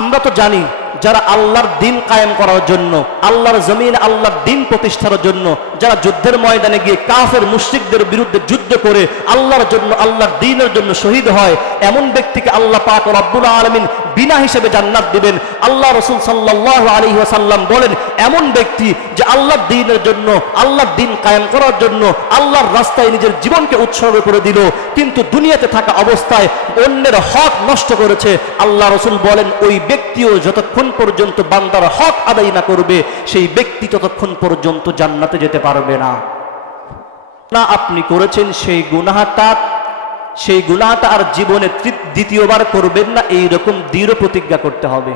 আমরা তো জানি যারা আল্লাহর দিন কায়েম করার জন্য, আল্লাহর জমিন আল্লাহর দিন প্রতিষ্ঠার জন্য যারা যুদ্ধের ময়দানে গিয়ে কাফের মুশরিকদের বিরুদ্ধে যুদ্ধ করে আল্লাহর জন্য, আল্লাহর দ্বীনের জন্য শহীদ হয়, এমন ব্যক্তিকে আল্লাহ পাক রব্বুল আলামিন বিনা হিসেবে জান্নাত দিবেন। আল্লাহ রাসূল সাল্লাল্লাহু আলাইহি ওয়াসাল্লাম বলেন, এমন ব্যক্তি যে আল্লাহর দ্বীনের জন্য, আল্লাহর দ্বীন কায়েম করার জন্য আল্লাহর রাস্তায় নিজের জীবনকে উৎসর্গ করে দিল, কিন্তু দুনিয়াতে থাকা অবস্থায় অন্যের হক নষ্ট করেছে, আল্লাহ রাসূল বলেন ওই ব্যক্তিও যতক্ষণ পর্যন্ত বান্দার হক আদায় না করবে, সেই ব্যক্তি ততক্ষণ পর্যন্ত জান্নাতে যেতে পারবে না। না আপনি করেছেন সেই গুনাহটা আর জীবনে দ্বিতীয়বার করবেন না, এইরকম দৃঢ় প্রতিজ্ঞা করতে হবে।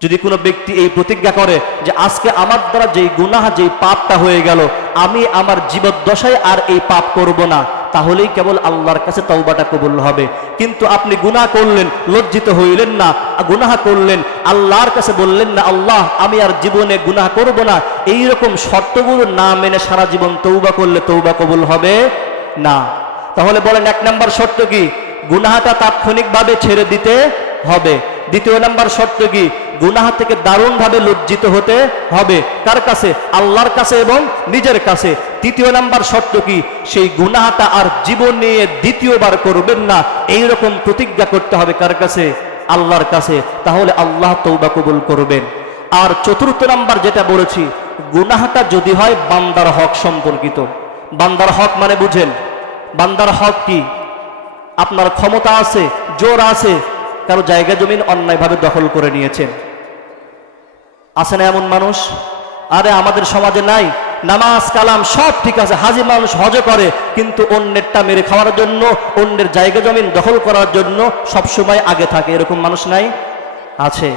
যদি কোনো ব্যক্তি এই প্রতিজ্ঞা করে যে আজকে আমার দ্বারা যেই গুনাহ, যেই পাপটা হয়ে গেল, আমি আমার জীবদ্দশায় আর এই পাপ করব না, তাহলেই কেবল আল্লাহর কাছে তওবাটা কবুল হবে। কিন্তু আপনি গুনাহ করলেন, লজ্জিত হইলেন না, গুনাহ করলেন, আল্লাহর কাছে বললেন না আল্লাহ আমি আর জীবনে গুনাহ করব না, এইরকম শর্তগুলো না মেনে সারা জীবন তওবা করলে তওবা কবুল হবে না। তাহলে বলেন, এক নম্বর শর্ত কি? গুনাহটা তাৎক্ষণিকভাবে ছেড়ে দিতে হবে। দ্বিতীয় নম্বর শর্ত কি? গুনাহ থেকে দারুণভাবে লজ্জিত হতে হবে। কার কাছে? আল্লাহর কাছে এবং নিজের কাছে। তৃতীয় নম্বর শর্ত কি? সেই গুনাহটা আর জীবনে দ্বিতীয়বার করবেন না, এইরকম প্রতিজ্ঞা করতে হবে। কার কাছে? আল্লাহর কাছে। তাহলে আল্লাহ তওবা কবুল করবেন। আর চতুর্থ নম্বর যেটা বলেছি, গুনাহটা যদি হয় বান্দার হক সম্পর্কিত। বান্দার হক মানে বুঝেন, বান্দার হক কি? আপনার ক্ষমতা আছে, জোর আছে, কারো জায়গা জমিন অন্যায়ভাবে দখল করে নিয়েছেন, আছে না এমন মানুষ? আরে আমাদের সমাজে নাই, নামাজ কালাম সব ঠিক আছে, হাজি মানুষ হজ করে, কিন্তু অন্যেরটা মেরে খাওয়ার জন্য, অন্যের জায়গা জমিন দখল করার জন্য সবসময় আগে থাকে, এরকম মানুষ নাই? আছে।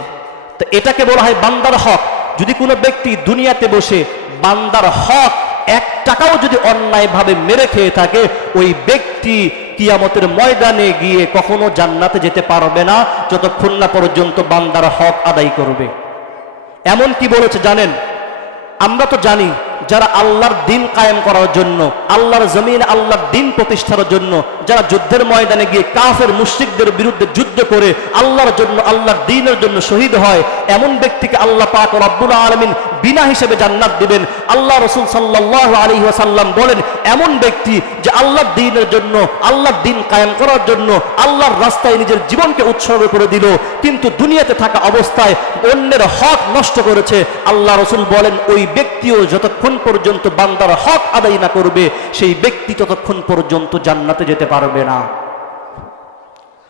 তো এটাকে বলা হয় বান্দার হক। যদি কোনো ব্যক্তি দুনিয়াতে বসে বান্দার হক এক টাকাও যদি অন্যায়ভাবে মেরে খেয়ে থাকে, ওই ব্যক্তি কিয়ামতের ময়দানে গিয়ে কখনো জান্নাতে যেতে পারবে না, যতক্ষণ না পর্যন্ত বান্দার হক আদায় করবে। এমন কি বলেছে জানেন? আমরা তো জানি যারা আল্লাহর দিন কায়েম করার জন্য, আল্লাহর জমিন আল্লাহর দিন প্রতিষ্ঠার জন্য যারা যুদ্ধের ময়দানে গিয়ে কাফের মুশরিকদের বিরুদ্ধে যুদ্ধ করে আল্লাহর জন্য, আল্লাহর দ্বীনের জন্য শহীদ হয়, এমন ব্যক্তিকে আল্লাহ পাক রব্বুল আলামিন বিনা হিসেবে জান্নাত দিবেন। আল্লাহ রাসূল সাল্লাল্লাহু আলাইহি ওয়াসাল্লাম বলেন, এমন ব্যক্তি যে আল্লাহর দ্বীনের জন্য, আল্লাহর দ্বীন কায়েম করার জন্য আল্লাহর রাস্তায় নিজের জীবনকে উৎসর্গ করে দিল, কিন্তু দুনিয়াতে থাকা অবস্থায় অন্যের হক নষ্ট করেছে, আল্লাহ রাসূল বলেন ওই ব্যক্তিও যতক্ষণ পর্যন্ত বান্দার হক আদায় না করবে, সেই ব্যক্তি ততক্ষণ পর্যন্ত জান্নাতে যেতে পারবে না।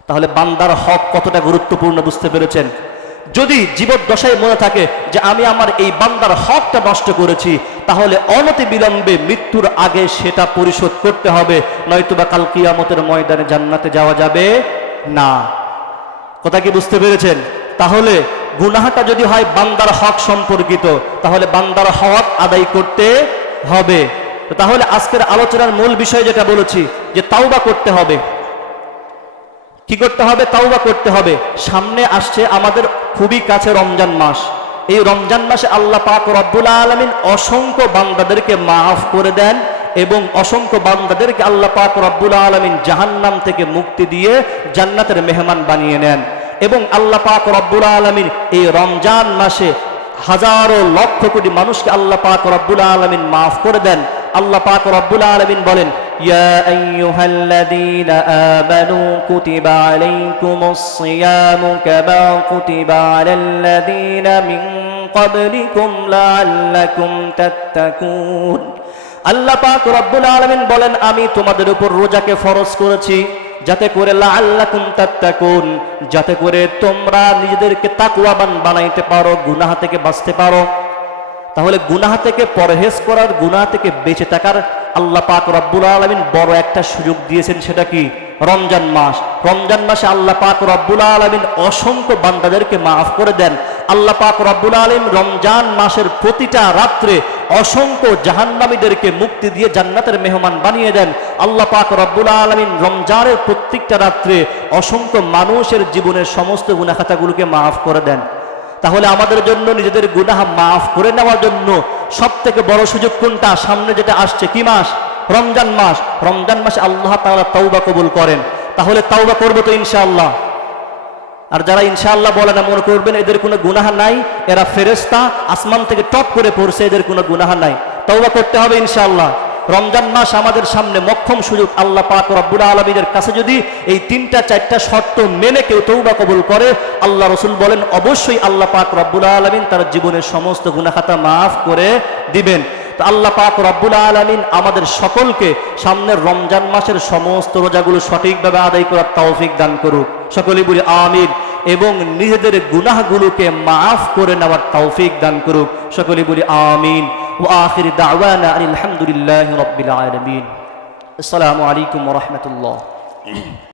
তাহলে বান্দার হক কতটা গুরুত্বপূর্ণ বুঝতে পেরেছেন? যদি জীবদ্দশায় মনে থাকে যে আমি আমার এই বান্দার হকটা নষ্ট করেছি, তাহলে অনতি বিলম্বে মৃত্যুর আগে সেটা পরিশোধ করতে হবে, নয়তোবা কাল কিয়ামতের ময়দানে জান্নাতে যাওয়া যাবে না। কথা কি বুঝতে পেরেছেন? তাহলে গুনাহটা যদি হয় বান্দার হক সম্পর্কিত, তাহলে বান্দার হক আদায় করতে হবে। তাহলে আজকের আলোচনার মূল বিষয় যেটা বলেছি, যে তাওবা করতে হবে। কি করতে হবে? তাওবা করতে হবে। সামনে আসছে আমাদের খুবই কাছে রমজান মাস। এই রমজান মাসে আল্লাহ পাক রব্বুল আলামিন অসংখ্য বান্দাদেরকে মাফ করে দেন, এবং অসংখ্য বান্দাদেরকে আল্লাহ পাক রব্বুল আলামিন জাহান্নাম থেকে মুক্তি দিয়ে জান্নাতের মেহমান বানিয়ে নেন। এবং আল্লাহ পাক রব্বুল আলামিন এই রমজান মাসে হাজারো লক্ষ কোটি মানুষকে আল্লাহ পাক রব্বুল আলামিন মাফ করে দেন। আল্লাহ পাক রব্বুল আলামিন বলেন, ইয়া আইয়ুহাল্লাযীনা আমানু কুতিবা আলাইকুমুস সিয়ামু কামা কুতিবা আলাল্লাযীনা মিন ক্বাবলিকুম লাআল্লাকুম তাত্তাকুন। আল্লাহ পাক রব্বুল আলামিন বলেন, আমি তোমাদের উপর রোজাকে ফরজ করেছি যাতে করে লাআল্লাকুম তাত্তাকুন, যাতে করে তোমরা নিজেদেরকে তাকওয়াবান বানাইতে পারো, গুনাহ থেকে বাঁচতে পারো। তাহলে গুনাহ থেকে পরহেজ করার, গুনাহ থেকে বেঁচে থাকার আল্লাহ পাক রব্বুল আলামিন বড় একটা সুযোগ দিয়েছেন। সেটা কি? রমজান মাস। রমজান মাসে আল্লাহ পাক রব্বুল আলামিন অসংখ্য বান্দাদেরকে মাফ করে দেন। আল্লাহ পাক রব্বুল আলামিন রমজান মাসের প্রতিটা রাত্রে অসংখ্য জাহান্নামীদেরকে মুক্তি দিয়ে জান্নাতের মেহমান বানিয়ে দেন। আল্লাহ পাক রব্বুল আলামিন রমজানের প্রত্যেকটা রাত্রে অসংখ্য মানুষের জীবনের সমস্ত গুনাহ খাতাগুলোকে মাফ করে দেন। তাহলে আমাদের জন্য নিজেদের গুনাহ মাফ করে নেওয়ার জন্য সবথেকে বড় সুযোগ কোনটা? সামনে যেটা আসছে, কি মাস? রমজান মাস। রমজান মাসে আল্লাহ তাআলা তওবা কবুল করেন। তাহলে তওবা করব তো ইনশাআল্লাহ? আর যারা ইনশাআল্লাহ বলে না, মনে করবেন এদের কোনো গুনাহ নাই, এরা ফেরেশতা, আসমান থেকে টপ করে পড়ছে, এদের কোনো গুনাহ নাই। তওবা করতে হবে ইনশাআল্লাহ। রমজান মাস আমাদের সামনে মক্ষম সুযোগ। আল্লাহ পাক রব্বুল আলামিনের কাছে যদি এই 3টা 4টা শর্ত মেনে কেউ তওবা কবুল করে, আল্লাহ রাসূল বলেন অবশ্যই আল্লাহ পাক রব্বুল আলামিন তার জীবনের সমস্ত গুনাহ খাতা মাফ করে দিবেন। তো আল্লাহ পাক রব্বুল আলামিন আমাদের সকলকে সামনের রমজান মাসের সমস্ত রোজাগুলো সঠিকভাবে আদায় করার তৌফিক দান করুক। সকলেই বলি আমিন। এবং নিজেদের গুনাহগুলোকে মাফ করে নেওয়ার তৌফিক দান করুক। সকলেই বলি আমিন। ওয়া আখির দাওয়ানা আলহামদুলিল্লাহি রাব্বিল আলামিন। আসসালামু আলাইকুম ওয়া রাহমাতুল্লাহ।